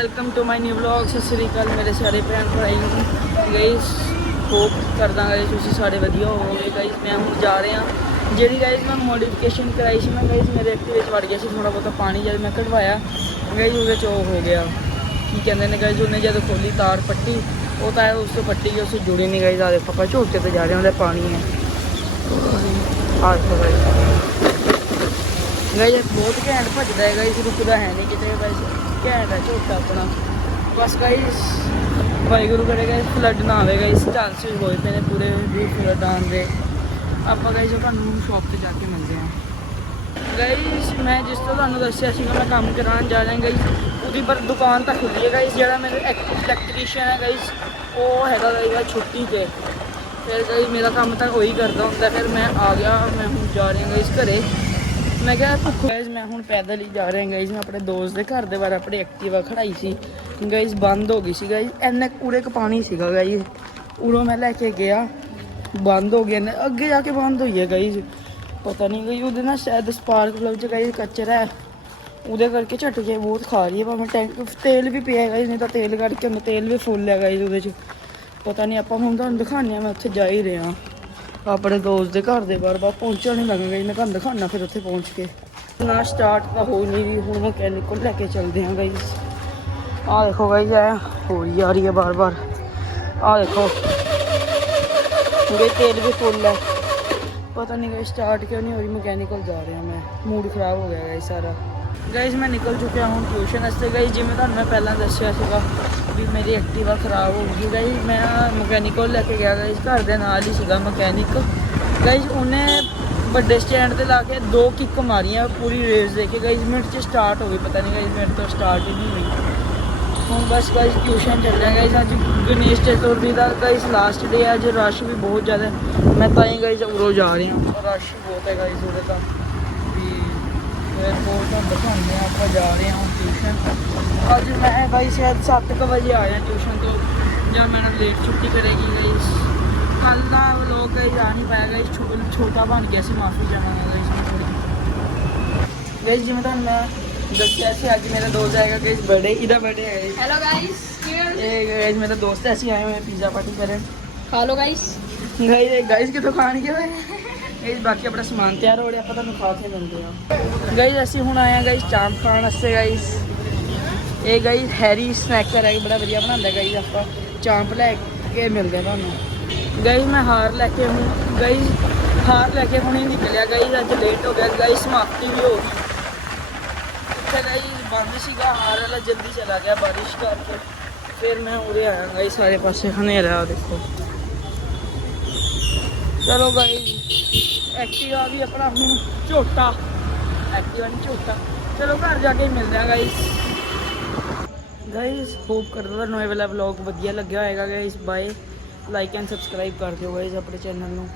Welcome to my new vlog Sat Sri Akal ਮੇਰੇ ਸਾਰੇ ਭੈਣ ਭਰਾਈ ਨੂੰ ਗਾਇਸ ਹੋਪ ਕਰਦਾ ਗਾਇਸ ਤੁਸੀਂ ਸਾਰੇ ਵਧੀਆ ਹੋਵੋਗੇ। ਗਾਇਸ ਮੈਂ ਹੁਣ ਜਾ ਰਿਹਾ। ਜਿਹੜੀ ਗਾਇਸ ਮੈਂ ਮੋਡੀਫਿਕੇਸ਼ਨ ਕਰਾਈ ਸੀ ਮੈਂ ਗਾਇਸ ਮੇਰੇ ਐਕਟਿਵ ਵਿੱਚ ਵੜ ਗਿਆ ਸੀ। ਥੋੜਾ ਬਹੁਤਾ ਪਾਣੀ ਜਦ ਮੈਂ ਕਢਵਾਇਆ ਗਾਇਸ ਉਹਦੇ ਚ ਉਹ ਹੋ ਗਿਆ। ਕੀ ਕਹਿੰਦੇ ਨੇ ਗਾਇਸ ਉਹਨੇ ਜਦ ਖੋਲੀ ਤਾਰ ਪੱਟੀ, ਉਹ ਤਾਂ ਉਸ ਤੋਂ ਪੱਟੀ ਗਈ ਉਸ ਤੋਂ ਜੁੜੀ ਨਹੀਂ ਗਾਇਸ ਆਦੇ ਪਾਪਾ ਝੋਕੇ ਤੇ ਜਾ ਰਹੇ ਉਹਦੇ ਪਾਣੀ ਹੈ। ਆਹ ਦੇਖੋ ਗਾਇਸ ਗਾਇਸ ਬਹੁਤ ਘੈਂਟ ਭੱਜਦਾ ਹੈ ਗਾਇਸ ਰੁਕਦਾ ਹੈ ਨਹੀਂ ਕਿਤੇ ਗਾਇਸ ਘੈਂਟ ਹੈ ਝੋਟਾ ਆਪਣਾ। ਬਸ ਗਾਇਸ ਵਾਹਿਗੁਰੂ ਕਰੇ ਗਾਇਸ ਫਲੱਡ ਨਾ ਆਵੇ ਗਾਇਸ ਚਾਂਸਸ ਹੋਏ ਪਏ ਨੇ ਪੂਰੇ ਵੀ ਫਲੱਡ ਆਉਣ ਦੇ। ਆਪਾਂ ਗਾਇਸ ਤੁਹਾਨੂੰ ਸ਼ਾਪ ਤੇ ਜਾ ਕੇ ਮਿਲਦੇ ਹਾਂ। ਗਾਇਸ ਮੈਂ ਜਿਸ ਤੋਂ ਤੁਹਾਨੂੰ ਦੱਸਿਆ ਸੀਗਾ, ਮੈਂ ਕੰਮ ਕਰਾਉਣ ਜਾ ਰਿਹਾ ਗਾਇਸ ਉਹਦੀ ਪਰ ਦੁਕਾਨ ਤਾਂ ਖੁੱਲੀ ਹੈ ਗਾਇਸ ਜਿਹੜਾ ਮੇਰੇ ਇਲੈਕਟ੍ਰੀਸ਼ੀਅਨ ਹੈ ਗਾਇਸ ਉਹ ਹੈਗਾ ਗਾਇਸ ਛੁੱਟੀ ਤੇ। ਫਿਰ ਗਾਇਸ ਮੇਰਾ ਕੰਮ ਤਾਂ ਉਹੀ ਕਰਦਾ ਹੁੰਦਾ, ਫਿਰ ਮੈਂ ਆ ਗਿਆ, ਮੈਂ ਹੁਣ ਜਾ ਰਿਹਾ ਗਾਇਸ ਘਰੇ। ਮੈਂ ਕਿਹਾ ਭੁੱਖ ਗਾਇਸ ਮੈਂ ਹੁਣ ਪੈਦਲ ਹੀ ਜਾ ਰਿਹਾ ਗਾਇਸ ਮੈਂ ਆਪਣੇ ਦੋਸਤ ਦੇ ਘਰ ਦੇ ਬਾਹਰ ਆਪਣੀ ਐਕਟਿਵਾ ਖੜਾਈ ਸੀ। ਗਾਇਸ ਬੰਦ ਹੋ ਗਈ ਸੀ ਗਾਇਸ ਇੰਨਾ ਕੂੜੇ ਕ ਪਾਣੀ ਸੀਗਾ ਗਾਇਸ ਉਰੋਂ ਮੈਂ ਲੈ ਕੇ ਗਿਆ, ਬੰਦ ਹੋ ਗਿਆ ਨੇ ਅੱਗੇ ਜਾ ਕੇ ਬੰਦ ਹੋਈ ਹੈ ਗਾਇਸ ਪਤਾ ਨਹੀਂ ਗਈ ਉਹਦੇ ਨਾਲ ਸ਼ਾਇਦ ਸਪਾਰਕ ਪਲੱਗ ਚ ਗਾਇਸ ਕਚਰਾ ਹੈ। ਉਹਦੇ ਕਰਕੇ ਝਟਕੇ ਬਹੁਤ ਖਾ ਰਹੀ ਹੈ, ਭਾਵੇਂ ਟੈਂਕ ਤੇਲ ਵੀ ਪਿਆ ਗਾਇਸ ਨਹੀਂ ਤਾਂ ਤੇਲ ਕਰਕੇ ਮੈਂ ਤੇਲ ਵੀ ਫੁੱਲ ਹੈ ਗਾਇਸ ਉਹਦੇ ਚ। ਪਤਾ ਨਹੀਂ ਆਪਾਂ ਹੁਣ ਤੁਹਾਨੂੰ ਦਿਖਾਉਂਦੇ ਆ ਮੈਂ ਉੱਥੇ ਜਾ ਹੀ ਰਿਹਾ। ਆਪਣੇ ਦੋਸਤ ਦੇ ਘਰ ਦੇ ਬਾਹਰ ਬਾਹਰ ਪਹੁੰਚਣ ਨਹੀਂ ਲੱਗਾ ਗਈ ਮੈਂ ਤੁਹਾਨੂੰ ਦਿਖਾਉਣਾ ਫਿਰ ਉੱਥੇ ਪਹੁੰਚ ਕੇ। ਨਾ ਸਟਾਰਟ ਤਾਂ ਹੋ ਨਹੀਂ ਰਹੀ ਹੁਣ ਮਕੈਨਿਕ ਕੋਲ ਲੈ ਕੇ ਚੱਲਦੇ ਹਾਂ ਗਾਈਸ ਆਹ ਦੇਖੋ ਗਾਈਸ ਆ ਹੋ ਹੀ ਆ ਰਹੀ ਹੈ ਬਾਰ ਬਾਰ ਆਹ ਦੇਖੋ। ਪੂਰੇ ਤੇਲ ਵੀ ਫੁੱਲ ਹੈ। ਪਤਾ ਨਹੀਂ ਗਾਈਸ ਸਟਾਰਟ ਕਿਉਂ ਨਹੀਂ ਹੋ ਰਹੀ? ਮਕੈਨਿਕ ਕੋਲ ਜਾ ਰਿਹਾ ਮੈਂ। ਮੂਡ ਖਰਾਬ ਹੋ ਗਿਆ ਗਾਈਸ ਸਾਰਾ। ਗਾਈਸ ਮੈਂ ਨਿਕਲ ਚੁੱਕਿਆ ਹੁਣ ਟਿਊਸ਼ਨ ਵਾਸਤੇ। ਗਾਈਸ ਜਿਵੇਂ ਤੁਹਾਨੂੰ ਮੈਂ ਪਹਿਲਾਂ ਦੱਸਿਆ ਸੀਗਾ ਵੀ ਮੇਰੀ ਐਕਟਿਵਾ ਖਰਾਬ ਹੋ ਗਈ। ਗਾਈਸ ਮੈਂ ਮਕੈਨਿਕ ਕੋਲ ਲੈ ਕੇ ਗਿਆ ਗਾਈਸ ਘਰ ਦੇ ਨਾਲ ਹੀ ਸੀਗਾ ਮਕੈਨਿਕ ਗਾਈਸ ਉਹਨੇ ਵੱਡੇ ਸਟੈਂਡ ਤੇ ਲਾ ਕੇ ਦੋ ਕਿੱਕ ਮਾਰੀਆਂ, ਪੂਰੀ ਰੇਸ ਦੇ ਕੇ ਗਾਈਸ ਮਿੰਟ ਚ ਸਟਾਰਟ ਹੋ ਗਈ, ਪਤਾ ਨਹੀਂ ਗਾਈਸ ਮਿੰਟ ਤੋਂ ਸਟਾਰਟ ਹੀ ਨਹੀਂ ਹੋਈ। ਹੁਣ ਬਸ ਗਾਈਸ ਟਿਊਸ਼ਨ ਚੱਲ ਰਿਹਾ। ਗਾਈਸ ਅੱਜ ਗਣੇਸ਼ ਚਤੁਰਥੀ ਦਾ ਗਾਈਸ ਲਾਸਟ ਡੇ ਹੈ ਅੱਜ ਰਸ਼ ਵੀ ਬਹੁਤ ਜ਼ਿਆਦਾ ਮੈਂ ਤਾਂ ਹੀ ਗਾਈਸ ਉਰੋਂ ਜਾ ਰਿਹਾ ਰਸ਼ ਬਹੁਤ ਹੈ ਗਾਈਸ ਉਰੇ ਤਾਂ। एयरपोर्ट तो आप जा रहे हैं ट्यूशन अज मैं भाई शायद सत्त क बजे आया ट्यूशन तो जब मैंने लेट छुट्टी करेगी गई कल का लोग जा नहीं पाएगा इस छोटा बन गया से माफ़ी चाहूँगा इसमें थोड़ी गई जिम्मे मैं दोस्त ऐसे आज मेरा दोस्त आएगा गई बर्थडे बर्थडे है हेलो गाइस गाइस मेरा दोस्त ऐसे आए हुए पिज़्ज़ा पार्टी करें खा लो गाइस गाइस गाइस के तो खान के ਗਾਇਸ ਬਾਕੀ ਆਪਣਾ ਸਮਾਨ ਤਿਆਰ ਹੋ ਰਿਹਾ, ਆਪਾਂ ਤੁਹਾਨੂੰ ਖਾ ਕੇ ਮਿਲਦੇ ਹਾਂ। ਗਾਇਸ ਅਸੀਂ ਹੁਣ ਆਏ ਹਾਂ ਗਾਇਸ ਚਾਂਪ ਖਾਣ ਵਾਸਤੇ ਗਾਇਸ ਇਹ ਗਾਇਸ ਹੈਰੀ ਸਨੈਕਰ ਹੈ ਬੜਾ ਵਧੀਆ ਬਣਾਉਂਦਾ ਗਾਇਸ ਆਪਾਂ ਚਾਂਪ ਲੈ ਕੇ ਮਿਲਦੇ ਤੁਹਾਨੂੰ। ਗਾਇਸ ਮੈਂ ਹਾਰ ਲੈ ਕੇ ਹੁਣ ਗਾਇਸ ਹਾਰ ਲੈ ਕੇ ਹੁਣ ਹੀ ਨਿਕਲਿਆ ਗਾਇਸ ਅੱਜ ਲੇਟ ਹੋ ਗਿਆ ਗਾਇਸ ਸਮਾਪਤੀ ਵੀ ਹੋ ਗਈ। ਉੱਥੇ ਗਾਇਸ ਬੰਦ ਸੀਗਾ, ਹਾਰ ਵਾਲਾ ਜਲਦੀ ਚਲਾ ਗਿਆ ਬਾਰਿਸ਼ ਕਰਕੇ। ਫਿਰ ਮੈਂ ਉਰੇ ਆਇਆ ਗਾਇਸ ਸਾਰੇ ਪਾਸੇ ਹਨੇਰਾ, ਦੇਖੋ। ਚਲੋ ਗਾਇਸ ਐਕਟਿਵਾ ਵੀ ਆਪਣਾ ਹੁਣ ਝੋਟਾ ਐਕਟਿਵਾ ਨਹੀਂ ਝੋਟਾ ਚਲੋ ਘਰ ਜਾ ਕੇ ਮਿਲਦੇ ਆ ਗਾਇਸ ਗਾਇਸ ਹੋਪ ਕਰਦਾ ਤੁਹਾਨੂੰ ਇਹ ਵਾਲਾ ਵਲੌਗ ਵਧੀਆ ਲੱਗਿਆ ਹੋਵੇਗਾ guys bye like and subscribe ਕਰ ਦਿਓ ਗਾਇਸ ਆਪਣੇ ਚੈਨਲ ਨੂੰ।